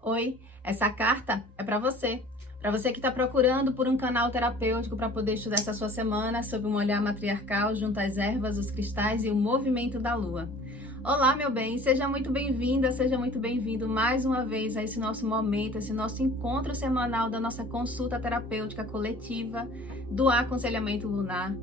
Oi, essa carta é para você. Para você que está procurando por um canal terapêutico para poder estudar essa sua semana sob um olhar matriarcal junto às ervas, os cristais e o movimento da lua. Olá, meu bem, seja muito bem-vinda, seja muito bem-vindo mais uma vez a esse nosso momento, esse nosso encontro semanal da nossa consulta terapêutica coletiva do aconselhamento lunar,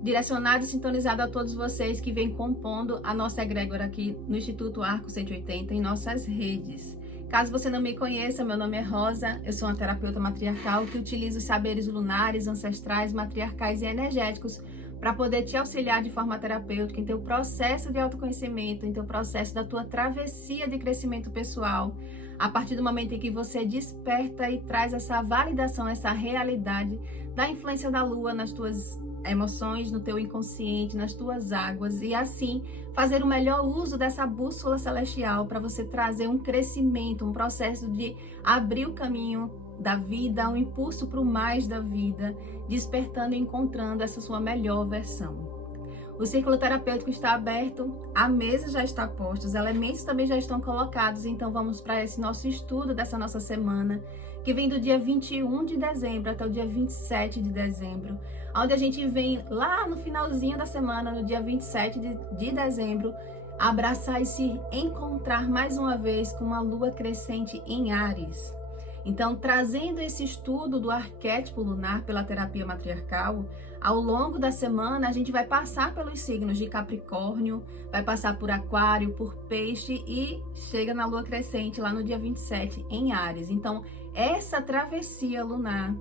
direcionado e sintonizado a todos vocês que vêm compondo a nossa egrégora aqui no Instituto Arco 180 em nossas redes. Caso você não me conheça, meu nome é Rosa, eu sou uma terapeuta matriarcal que utiliza os saberes lunares, ancestrais, matriarcais e energéticos para poder te auxiliar de forma terapêutica em teu processo de autoconhecimento, em teu processo da tua travessia de crescimento pessoal, a partir do momento em que você desperta e traz essa validação, essa realidade da influência da lua nas tuas emoções, no teu inconsciente, nas tuas águas, e assim fazer o melhor uso dessa bússola celestial para você trazer um crescimento, um processo de abrir o caminho da vida, um impulso para o mais da vida, despertando e encontrando essa sua melhor versão. O círculo terapêutico está aberto, a mesa já está posta, os elementos também já estão colocados, então vamos para esse nosso estudo dessa nossa semana, que vem do dia 21 de dezembro até o dia 27 de dezembro, onde a gente vem lá no finalzinho da semana, no dia 27 de dezembro, abraçar e se encontrar mais uma vez com uma lua crescente em Áries. Então, trazendo esse estudo do arquétipo lunar pela terapia matriarcal, ao longo da semana a gente vai passar pelos signos de Capricórnio, vai passar por Aquário, por Peixe e chega na lua crescente lá no dia 27 em Áries. Então, essa travessia lunar,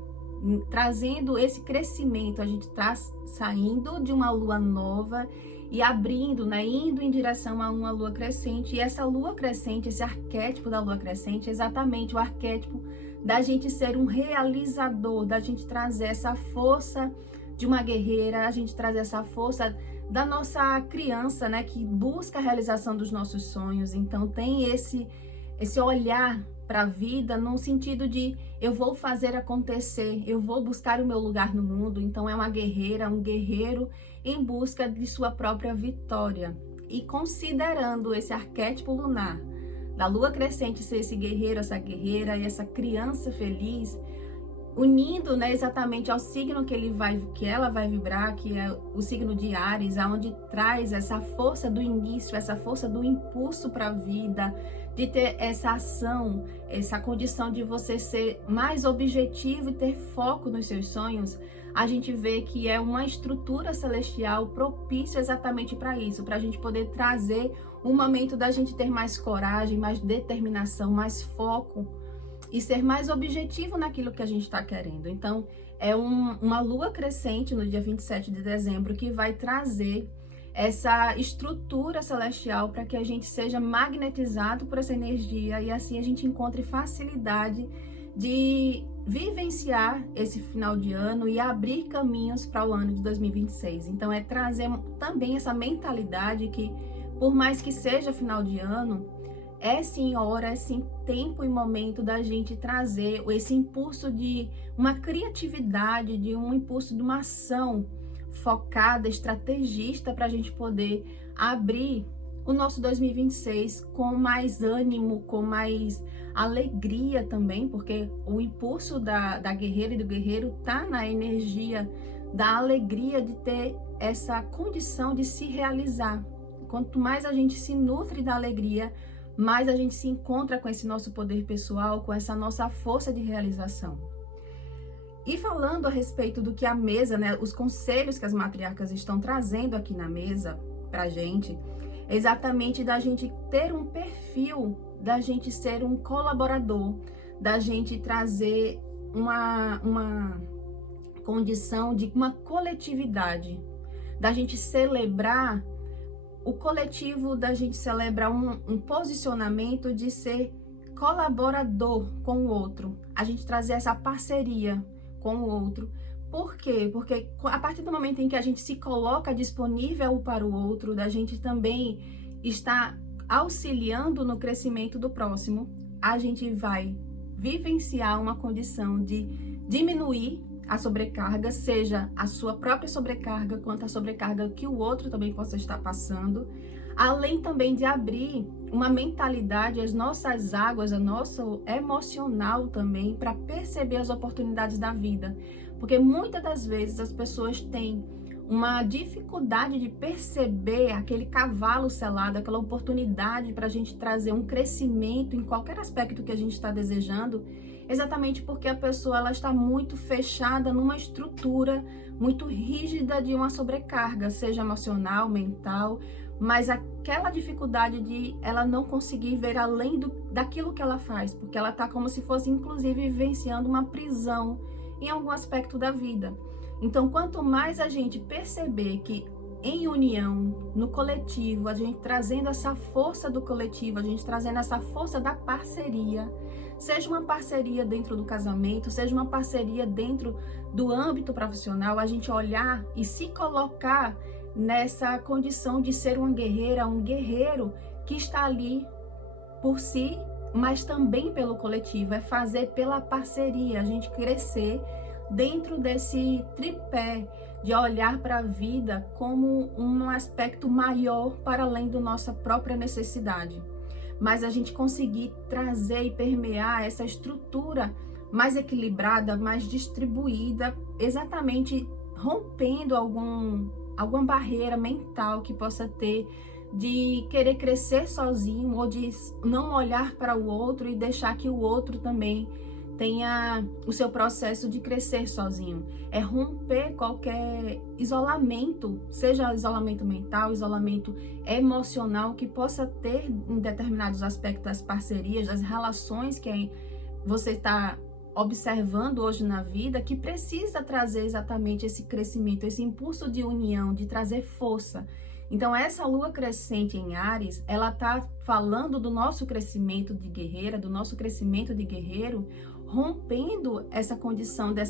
trazendo esse crescimento, a gente está saindo de uma lua nova e abrindo, né, indo em direção a uma lua crescente. E essa lua crescente, esse arquétipo da lua crescente, é exatamente o arquétipo da gente ser um realizador, da gente trazer essa força de uma guerreira, a gente trazer essa força da nossa criança, né, que busca a realização dos nossos sonhos. Então tem esse olhar para a vida no sentido de eu vou fazer acontecer, eu vou buscar o meu lugar no mundo. Então é uma guerreira, um guerreiro em busca de sua própria vitória. E considerando esse arquétipo lunar da lua crescente ser esse guerreiro, essa guerreira e essa criança feliz, unindo, né, exatamente ao signo que ela vai vibrar, que é o signo de Áries, aonde traz essa força do início, essa força do impulso para a vida, de ter essa ação, essa condição de você ser mais objetivo e ter foco nos seus sonhos. A gente vê que é uma estrutura celestial propícia exatamente para isso, para a gente poder trazer um momento da gente ter mais coragem, mais determinação, mais foco e ser mais objetivo naquilo que a gente está querendo. Então, é uma lua crescente no dia 27 de dezembro que vai trazer essa estrutura celestial para que a gente seja magnetizado por essa energia e assim a gente encontre facilidade de vivenciar esse final de ano e abrir caminhos para o ano de 2026. Então, é trazer também essa mentalidade que, por mais que seja final de ano, é sim hora, é sim tempo e momento da gente trazer esse impulso de uma criatividade, de um impulso de uma ação focada, estrategista, para a gente poder abrir o nosso 2026 com mais ânimo, com mais alegria também, porque o impulso da guerreira e do guerreiro tá na energia da alegria de ter essa condição de se realizar. Quanto mais a gente se nutre da alegria, mais a gente se encontra com esse nosso poder pessoal, com essa nossa força de realização. E falando a respeito do que a mesa, né, os conselhos que as matriarcas estão trazendo aqui na mesa pra gente, é exatamente da gente ter um perfil, da gente ser um colaborador, da gente trazer uma condição de uma coletividade, da gente celebrar o coletivo, da gente celebrar um posicionamento de ser colaborador com o outro, a gente trazer essa parceria com o outro. Por quê? Porque a partir do momento em que a gente se coloca disponível para o outro, da gente também está auxiliando no crescimento do próximo, a gente vai vivenciar uma condição de diminuir a sobrecarga, seja a sua própria sobrecarga, quanto a sobrecarga que o outro também possa estar passando, além também de abrir uma mentalidade, as nossas águas, o nosso emocional também, para perceber as oportunidades da vida. Porque muitas das vezes as pessoas têm uma dificuldade de perceber aquele cavalo selado, aquela oportunidade para a gente trazer um crescimento em qualquer aspecto que a gente está desejando, exatamente porque a pessoa ela está muito fechada numa estrutura muito rígida de uma sobrecarga, seja emocional, mental, mas aquela dificuldade de ela não conseguir ver além daquilo que ela faz, porque ela está como se fosse inclusive vivenciando uma prisão em algum aspecto da vida. Então, quanto mais a gente perceber que em união, no coletivo, a gente trazendo essa força do coletivo, a gente trazendo essa força da parceria, seja uma parceria dentro do casamento, seja uma parceria dentro do âmbito profissional, a gente olhar e se colocar nessa condição de ser uma guerreira, um guerreiro que está ali por si, mas também pelo coletivo, é fazer pela parceria, a gente crescer dentro desse tripé de olhar para a vida como um aspecto maior para além da nossa própria necessidade. Mas a gente conseguir trazer e permear essa estrutura mais equilibrada, mais distribuída, exatamente rompendo alguma barreira mental que possa ter de querer crescer sozinho ou de não olhar para o outro e deixar que o outro também tenha o seu processo de crescer sozinho. É romper qualquer isolamento, seja isolamento mental, isolamento emocional que possa ter em determinados aspectos das parcerias, das relações que você está observando hoje na vida, que precisa trazer exatamente esse crescimento, esse impulso de união, de trazer força. Então, essa lua crescente em Áries, ela tá falando do nosso crescimento de guerreira, do nosso crescimento de guerreiro, rompendo essa condição de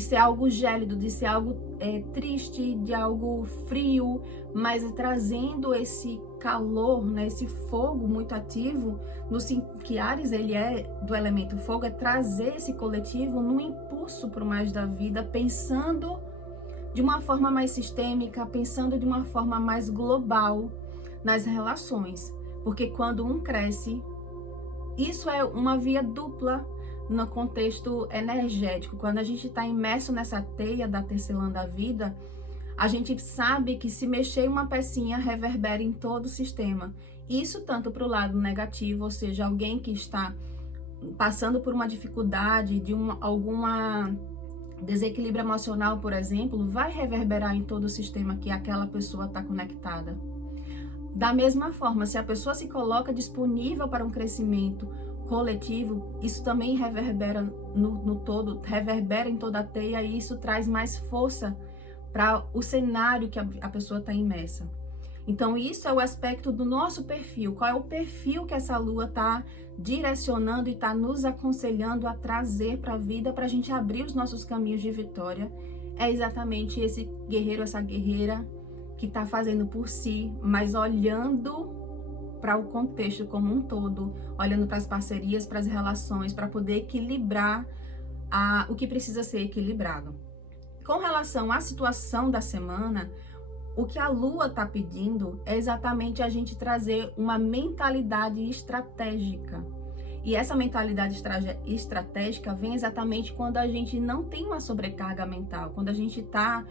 ser algo gélido, de ser algo triste, de algo frio, mas trazendo esse calor, né, esse fogo muito ativo, que Áries ele é do elemento fogo, é trazer esse coletivo num impulso para o mais da vida, pensando de uma forma mais sistêmica, pensando de uma forma mais global nas relações. Porque quando um cresce, isso é uma via dupla no contexto energético. Quando a gente está imerso nessa teia da tecelã da vida, a gente sabe que se mexer uma pecinha reverbera em todo o sistema. Isso tanto para o lado negativo, ou seja, alguém que está passando por uma dificuldade, alguma desequilíbrio emocional, por exemplo, vai reverberar em todo o sistema que aquela pessoa está conectada. Da mesma forma, se a pessoa se coloca disponível para um crescimento coletivo, isso também reverbera no todo, reverbera em toda a teia, e isso traz mais força para o cenário que a pessoa está imersa. Então, isso é o aspecto do nosso perfil. Qual é o perfil que essa lua está direcionando e está nos aconselhando a trazer para a vida, para a gente abrir os nossos caminhos de vitória? É exatamente esse guerreiro, essa guerreira que está fazendo por si, mas olhando para o contexto como um todo, olhando para as parcerias, para as relações, para poder equilibrar o que precisa ser equilibrado. Com relação à situação da semana, o que a Lua está pedindo é exatamente a gente trazer uma mentalidade estratégica. E essa mentalidade estratégica vem exatamente quando a gente não tem uma sobrecarga mental, quando a gente está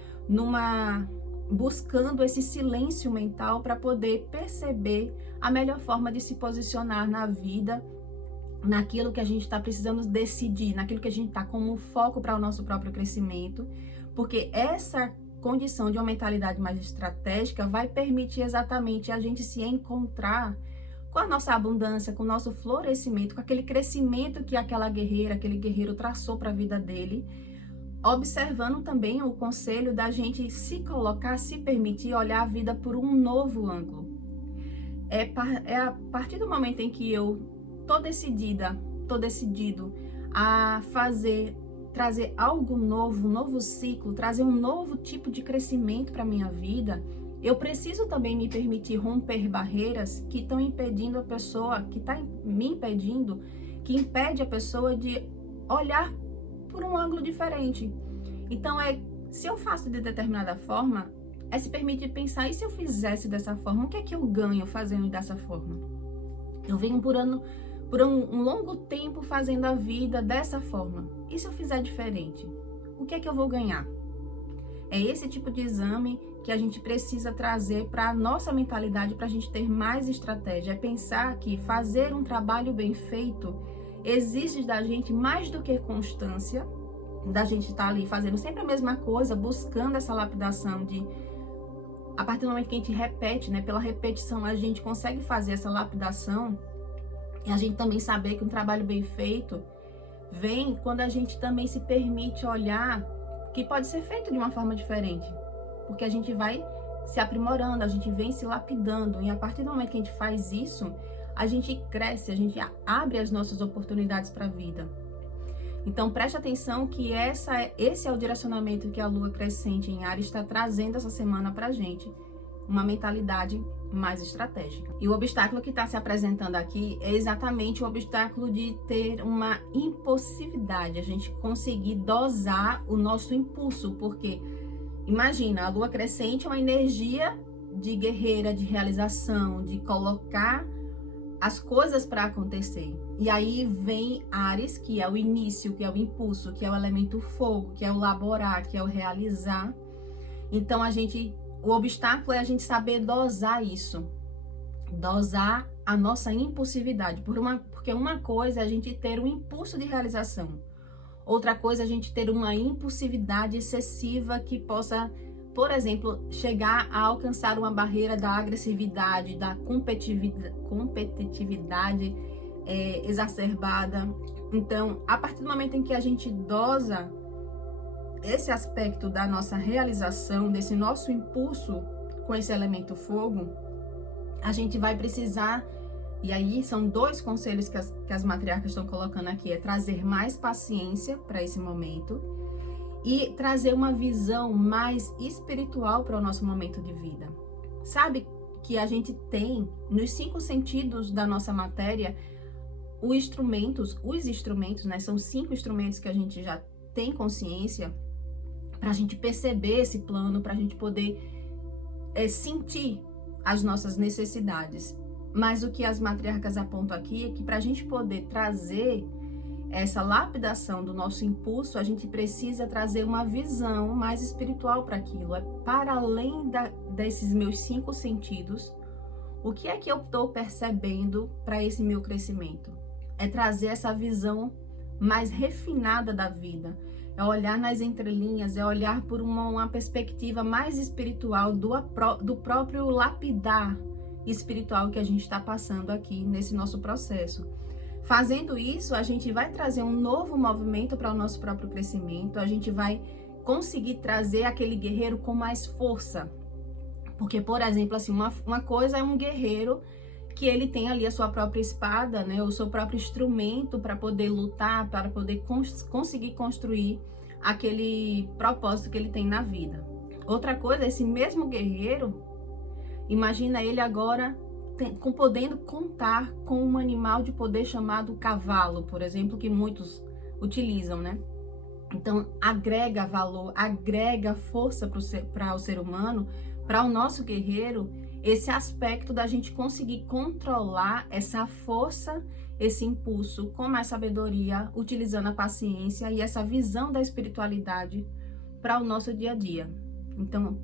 buscando esse silêncio mental para poder perceber a melhor forma de se posicionar na vida, naquilo que a gente está precisando decidir, naquilo que a gente está como foco para o nosso próprio crescimento, porque essa condição de uma mentalidade mais estratégica vai permitir exatamente a gente se encontrar com a nossa abundância, com o nosso florescimento, com aquele crescimento que aquela guerreira, aquele guerreiro traçou para a vida dele, observando também o conselho da gente se colocar, se permitir olhar a vida por um novo ângulo. É a partir do momento em que eu tô decidido a trazer algo novo, um novo ciclo, trazer um novo tipo de crescimento para minha vida, eu preciso também me permitir romper barreiras que estão impedindo a pessoa, que está me impedindo, que impede a pessoa de olhar por um ângulo diferente. Então, se eu faço de determinada forma, é se permitir pensar, e se eu fizesse dessa forma, o que é que eu ganho fazendo dessa forma? Eu venho por um longo tempo fazendo a vida dessa forma. E se eu fizer diferente? O que é que eu vou ganhar? É esse tipo de exame que a gente precisa trazer para a nossa mentalidade, para a gente ter mais estratégia. É pensar que fazer um trabalho bem feito exige da gente mais do que constância, da gente estar ali fazendo sempre a mesma coisa, buscando essa lapidação de... A partir do momento que a gente repete, né, pela repetição, a gente consegue fazer essa lapidação, e a gente também saber que um trabalho bem feito vem quando a gente também se permite olhar que pode ser feito de uma forma diferente, porque a gente vai se aprimorando, a gente vem se lapidando, e a partir do momento que a gente faz isso, a gente cresce, a gente abre as nossas oportunidades para a vida. Então preste atenção que esse é o direcionamento que a Lua crescente em Áries está trazendo essa semana para a gente, uma mentalidade mais estratégica. E o obstáculo que está se apresentando aqui é exatamente o obstáculo de ter uma impulsividade, a gente conseguir dosar o nosso impulso, porque imagina, a Lua crescente é uma energia de guerreira, de realização, de colocar as coisas para acontecer. E aí vem Áries, que é o início, que é o impulso, que é o elemento fogo, que é o laborar, que é o realizar. Então o obstáculo é a gente saber dosar isso, dosar a nossa impulsividade, porque uma coisa é a gente ter um impulso de realização, outra coisa é a gente ter uma impulsividade excessiva que possa, por exemplo, chegar a alcançar uma barreira da agressividade, da competitividade exacerbada. Então, a partir do momento em que a gente dosa esse aspecto da nossa realização, desse nosso impulso com esse elemento fogo, a gente vai precisar, e aí são dois conselhos que as matriarcas estão colocando aqui, é trazer mais paciência para esse momento e trazer uma visão mais espiritual para o nosso momento de vida. Sabe que a gente tem nos 5 sentidos da nossa matéria os instrumentos, né? São 5 instrumentos que a gente já tem consciência para a gente perceber esse plano, para a gente poder sentir as nossas necessidades. Mas o que as matriarcas apontam aqui é que para a gente poder trazer essa lapidação do nosso impulso, a gente precisa trazer uma visão mais espiritual para aquilo. É para além desses meus 5 sentidos, o que é que eu estou percebendo para esse meu crescimento? É trazer essa visão mais refinada da vida, é olhar nas entrelinhas, é olhar por uma perspectiva mais espiritual do próprio lapidar espiritual que a gente está passando aqui nesse nosso processo. Fazendo isso, a gente vai trazer um novo movimento para o nosso próprio crescimento, a gente vai conseguir trazer aquele guerreiro com mais força. Porque, por exemplo, assim, uma coisa é um guerreiro que ele tem ali a sua própria espada, né, o seu próprio instrumento para poder lutar, para poder conseguir construir aquele propósito que ele tem na vida. Outra coisa, esse mesmo guerreiro, imagina ele agora podendo contar com um animal de poder chamado cavalo, por exemplo, que muitos utilizam, né? Então, agrega valor, agrega força para o ser humano, para o nosso guerreiro, esse aspecto da gente conseguir controlar essa força, esse impulso com mais sabedoria, utilizando a paciência e essa visão da espiritualidade para o nosso dia a dia. Então,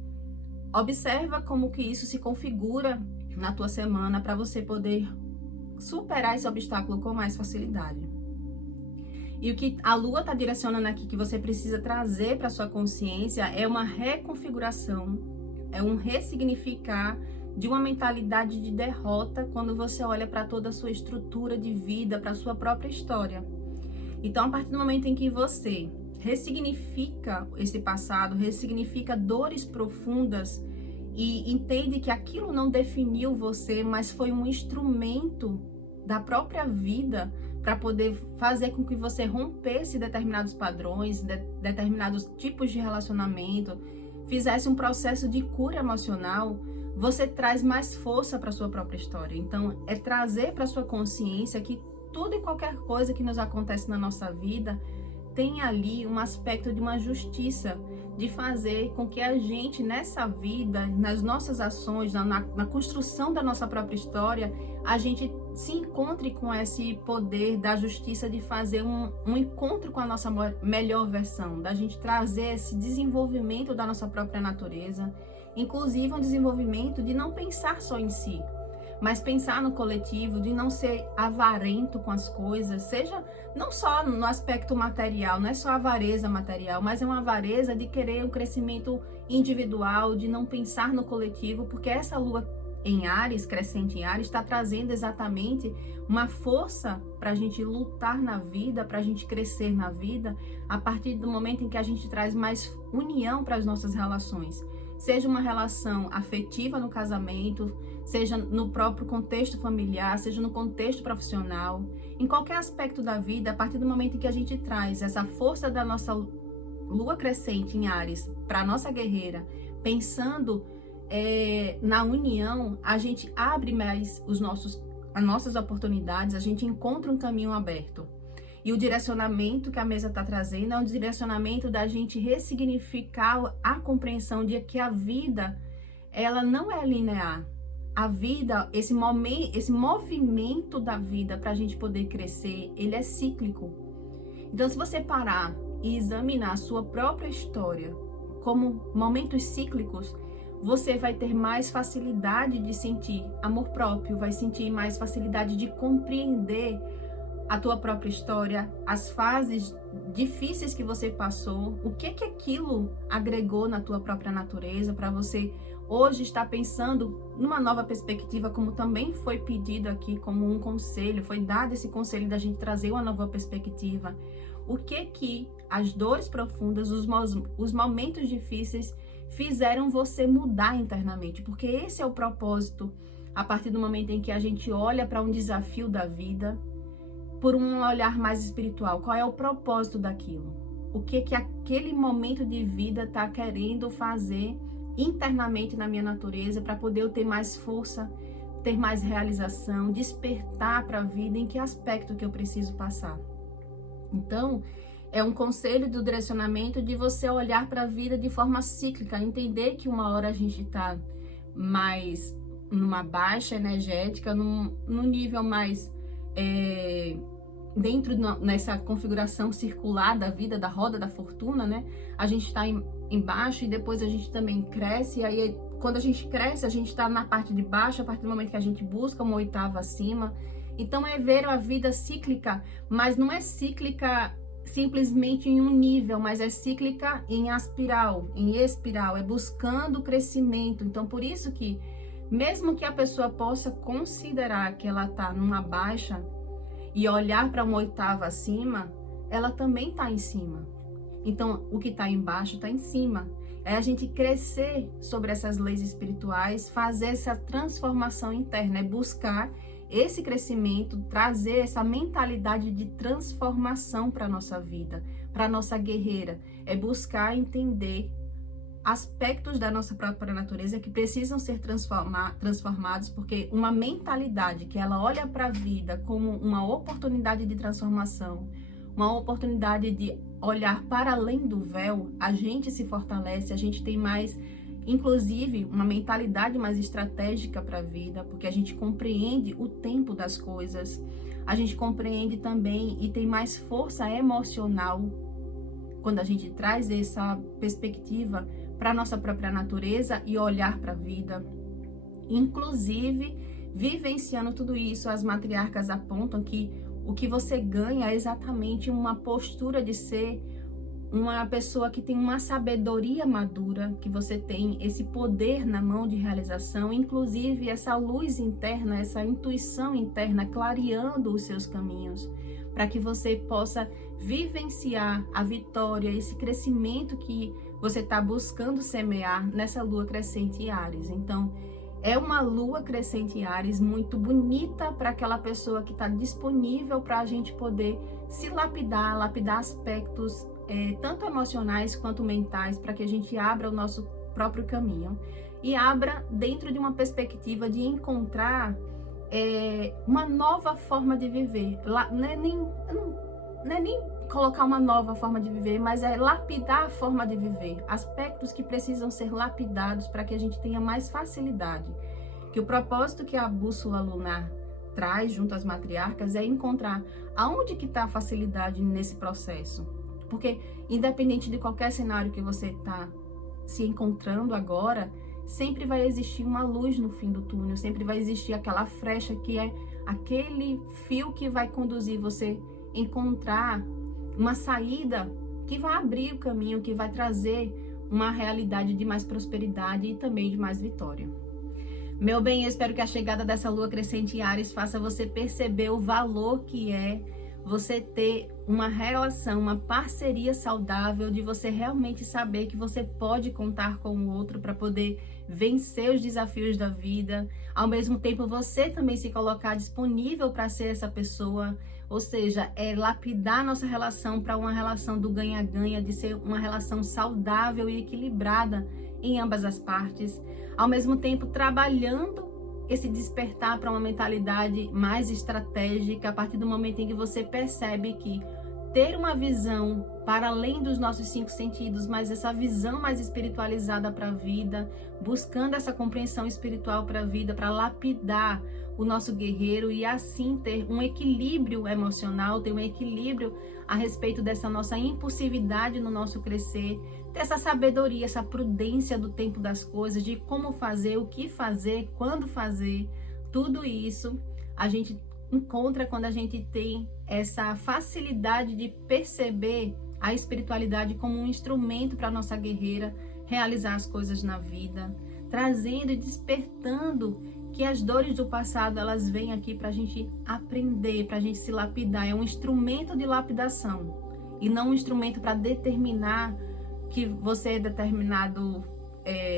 observa como que isso se configura na tua semana para você poder superar esse obstáculo com mais facilidade. E o que a Lua está direcionando aqui que você precisa trazer para sua consciência é uma reconfiguração, é um ressignificar de uma mentalidade de derrota quando você olha para toda a sua estrutura de vida, para a sua própria história. Então, a partir do momento em que você ressignifica esse passado, ressignifica dores profundas e entende que aquilo não definiu você, mas foi um instrumento da própria vida para poder fazer com que você rompesse determinados padrões, determinados tipos de relacionamento, fizesse um processo de cura emocional, você traz mais força para a sua própria história. Então, é trazer para a sua consciência que tudo e qualquer coisa que nos acontece na nossa vida tem ali um aspecto de uma justiça, de fazer com que a gente, nessa vida, nas nossas ações, na construção da nossa própria história, a gente se encontre com esse poder da justiça de fazer um encontro com a nossa melhor versão, da gente trazer esse desenvolvimento da nossa própria natureza, inclusive um desenvolvimento de não pensar só em si, mas pensar no coletivo, de não ser avarento com as coisas, seja não só no aspecto material, não é só avareza material, mas é uma avareza de querer um crescimento individual, de não pensar no coletivo, porque essa lua em Áries, crescente em Áries, está trazendo exatamente uma força para a gente lutar na vida, para a gente crescer na vida, a partir do momento em que a gente traz mais união para as nossas relações. Seja uma relação afetiva no casamento, seja no próprio contexto familiar, seja no contexto profissional, em qualquer aspecto da vida, a partir do momento em que a gente traz essa força da nossa lua crescente em Áries para a nossa guerreira, pensando na união, a gente abre mais as nossas oportunidades, a gente encontra um caminho aberto. E o direcionamento que a mesa está trazendo é um direcionamento da gente ressignificar a compreensão de que a vida, ela não é linear. A vida, esse movimento da vida para a gente poder crescer, ele é cíclico. Então, se você parar e examinar a sua própria história como momentos cíclicos, você vai ter mais facilidade de sentir amor próprio, vai sentir mais facilidade de compreender a tua própria história, as fases difíceis que você passou, o que aquilo agregou na tua própria natureza para você hoje estar pensando numa nova perspectiva, como também foi pedido aqui como um conselho, foi dado esse conselho da gente trazer uma nova perspectiva. O que as dores profundas, os momentos difíceis fizeram você mudar internamente, porque esse é o propósito, a partir do momento em que a gente olha para um desafio da vida, por um olhar mais espiritual. Qual é o propósito daquilo? O que aquele momento de vida está querendo fazer internamente na minha natureza para poder eu ter mais força, ter mais realização, despertar para a vida, em que aspecto que eu preciso passar. Então, é um conselho do direcionamento de você olhar para a vida de forma cíclica, entender que uma hora a gente está mais numa baixa energética, num nível mais dentro nessa configuração circular da vida, da roda da fortuna, né? A gente está embaixo e depois a gente também cresce, e aí quando a gente cresce, a gente está na parte de baixo, a partir do momento que a gente busca uma oitava acima. Então é ver a vida cíclica, mas não é cíclica simplesmente em um nível, mas é cíclica em espiral, é buscando crescimento. Então por isso que, mesmo que a pessoa possa considerar que ela está numa baixa e olhar para uma oitava acima, ela também está em cima. Então o que está embaixo está em cima. É a gente crescer sobre essas leis espirituais, fazer essa transformação interna, é buscar esse crescimento, trazer essa mentalidade de transformação para a nossa vida, para a nossa guerreira. É buscar entender aspectos da nossa própria natureza que precisam ser transformados, porque uma mentalidade que ela olha para a vida como uma oportunidade de transformação, uma oportunidade de olhar para além do véu, a gente se fortalece, a gente tem mais, inclusive, uma mentalidade mais estratégica para a vida, porque a gente compreende o tempo das coisas, a gente compreende também e tem mais força emocional quando a gente traz essa perspectiva para a nossa própria natureza e olhar para a vida. Inclusive, vivenciando tudo isso, as matriarcas apontam que o que você ganha é exatamente uma postura de ser uma pessoa que tem uma sabedoria madura, que você tem esse poder na mão de realização, inclusive essa luz interna, essa intuição interna clareando os seus caminhos, para que você possa vivenciar a vitória, esse crescimento que você está buscando semear nessa lua crescente em Áries. Então, é uma lua crescente em Áries muito bonita para aquela pessoa que está disponível para a gente poder se lapidar aspectos tanto emocionais quanto mentais, para que a gente abra o nosso próprio caminho e abra dentro de uma perspectiva de encontrar uma nova forma de viver. Não é nem colocar uma nova forma de viver, mas é lapidar a forma de viver, aspectos que precisam ser lapidados para que a gente tenha mais facilidade. Que o propósito que a bússola lunar traz junto às matriarcas é encontrar aonde que está a facilidade nesse processo. Porque independente de qualquer cenário que você está se encontrando agora, sempre vai existir uma luz no fim do túnel, sempre vai existir aquela frecha que é aquele fio que vai conduzir você a encontrar uma saída que vai abrir o caminho, que vai trazer uma realidade de mais prosperidade e também de mais vitória. Meu bem, eu espero que a chegada dessa lua crescente em Áries faça você perceber o valor que é você ter uma relação, uma parceria saudável, de você realmente saber que você pode contar com o outro para poder vencer os desafios da vida. Ao mesmo tempo, você também se colocar disponível para ser essa pessoa, ou seja, lapidar nossa relação para uma relação do ganha-ganha, de ser uma relação saudável e equilibrada em ambas as partes. Ao mesmo tempo, trabalhando esse despertar para uma mentalidade mais estratégica a partir do momento em que você percebe que ter uma visão para além dos nossos 5 sentidos, mas essa visão mais espiritualizada para a vida, buscando essa compreensão espiritual para a vida, para lapidar o nosso guerreiro e assim ter um equilíbrio emocional, ter um equilíbrio a respeito dessa nossa impulsividade no nosso crescer, ter essa sabedoria, essa prudência do tempo das coisas, de como fazer, o que fazer, quando fazer. Tudo isso a gente encontra quando a gente tem essa facilidade de perceber a espiritualidade como um instrumento para a nossa guerreira realizar as coisas na vida, trazendo e despertando que as dores do passado, elas vêm aqui para a gente aprender, para a gente se lapidar. É um instrumento de lapidação e não um instrumento para determinar que você é determinado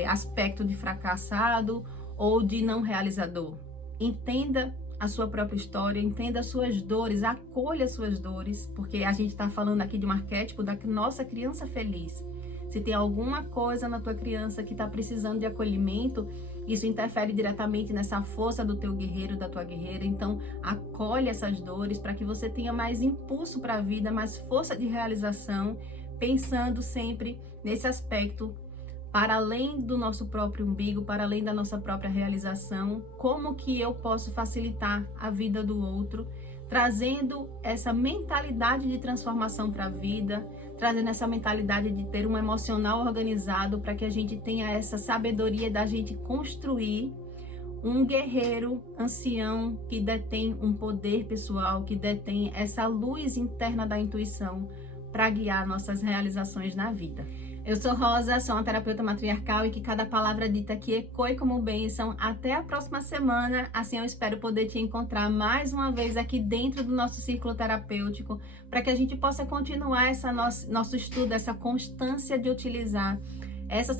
aspecto de fracassado ou de não realizador. Entenda a sua própria história, entenda as suas dores, acolha as suas dores, porque a gente está falando aqui de um arquétipo da nossa criança feliz. Se tem alguma coisa na tua criança que está precisando de acolhimento, isso interfere diretamente nessa força do teu guerreiro, da tua guerreira. Então, acolhe essas dores para que você tenha mais impulso para a vida, mais força de realização, pensando sempre nesse aspecto para além do nosso próprio umbigo, para além da nossa própria realização, como que eu posso facilitar a vida do outro, trazendo essa mentalidade de transformação para a vida, trazendo essa mentalidade de ter um emocional organizado para que a gente tenha essa sabedoria da gente construir um guerreiro ancião que detém um poder pessoal, que detém essa luz interna da intuição para guiar nossas realizações na vida. Eu sou Rosa, sou uma terapeuta matriarcal e que cada palavra dita aqui ecoe como bênção. Até a próxima semana, assim eu espero poder te encontrar mais uma vez aqui dentro do nosso círculo terapêutico, para que a gente possa continuar nosso estudo, essa constância de utilizar essa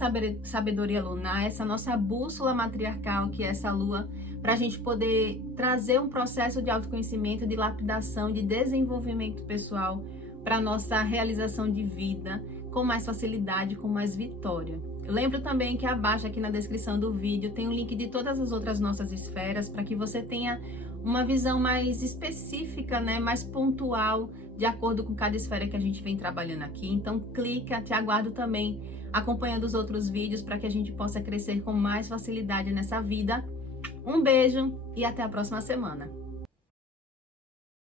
sabedoria lunar, essa nossa bússola matriarcal, que é essa lua, para a gente poder trazer um processo de autoconhecimento, de lapidação, de desenvolvimento pessoal para nossa realização de vida, com mais facilidade, com mais vitória. Eu lembro também que abaixo aqui na descrição do vídeo tem o link de todas as outras nossas esferas para que você tenha uma visão mais específica, né, mais pontual, de acordo com cada esfera que a gente vem trabalhando aqui. Então clica, te aguardo também acompanhando os outros vídeos para que a gente possa crescer com mais facilidade nessa vida. Um beijo e até a próxima semana.